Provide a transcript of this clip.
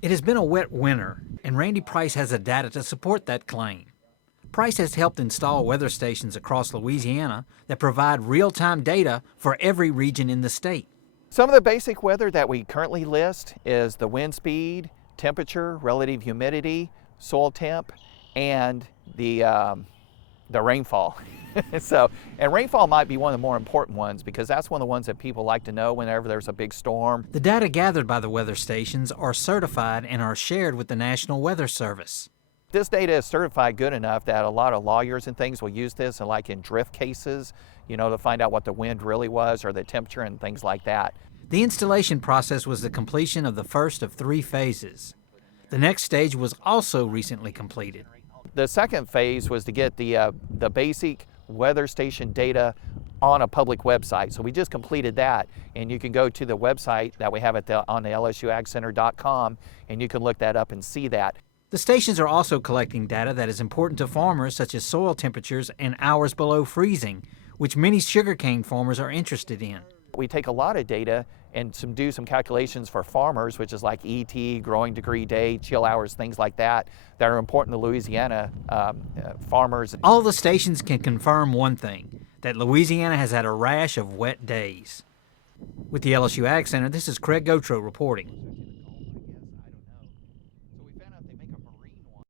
It has been a wet winter, and Randy Price has the data to support that claim. Price has helped install weather stations across Louisiana that provide real-time data for every region in the state. Some of the basic weather that we currently list is the wind speed, temperature, relative humidity, soil temp, and the rainfall. And rainfall might be one of the more important ones because that's one of the ones that people like to know whenever there's a big storm. The data gathered by the weather stations are certified and are shared with the National Weather Service. This data is certified good enough that a lot of lawyers and things will use this, and like in drift cases, to find out what the wind really was or the temperature and things like that. The installation process was the completion of the first of 3 phases. The next stage was also recently completed. The second phase was to get the basic weather station data on a public website. So we just completed that, and you can go to the website that we have on the LSU AgCenter.com, and you can look that up and see that. The stations are also collecting data that is important to farmers, such as soil temperatures and hours below freezing, which many sugarcane farmers are interested in. We take a lot of data and do some calculations for farmers, which is like ET, growing degree day, chill hours, things like that are important to Louisiana farmers. All the stations can confirm one thing, that Louisiana has had a rash of wet days. With the LSU AgCenter, this is Craig Gautreaux reporting.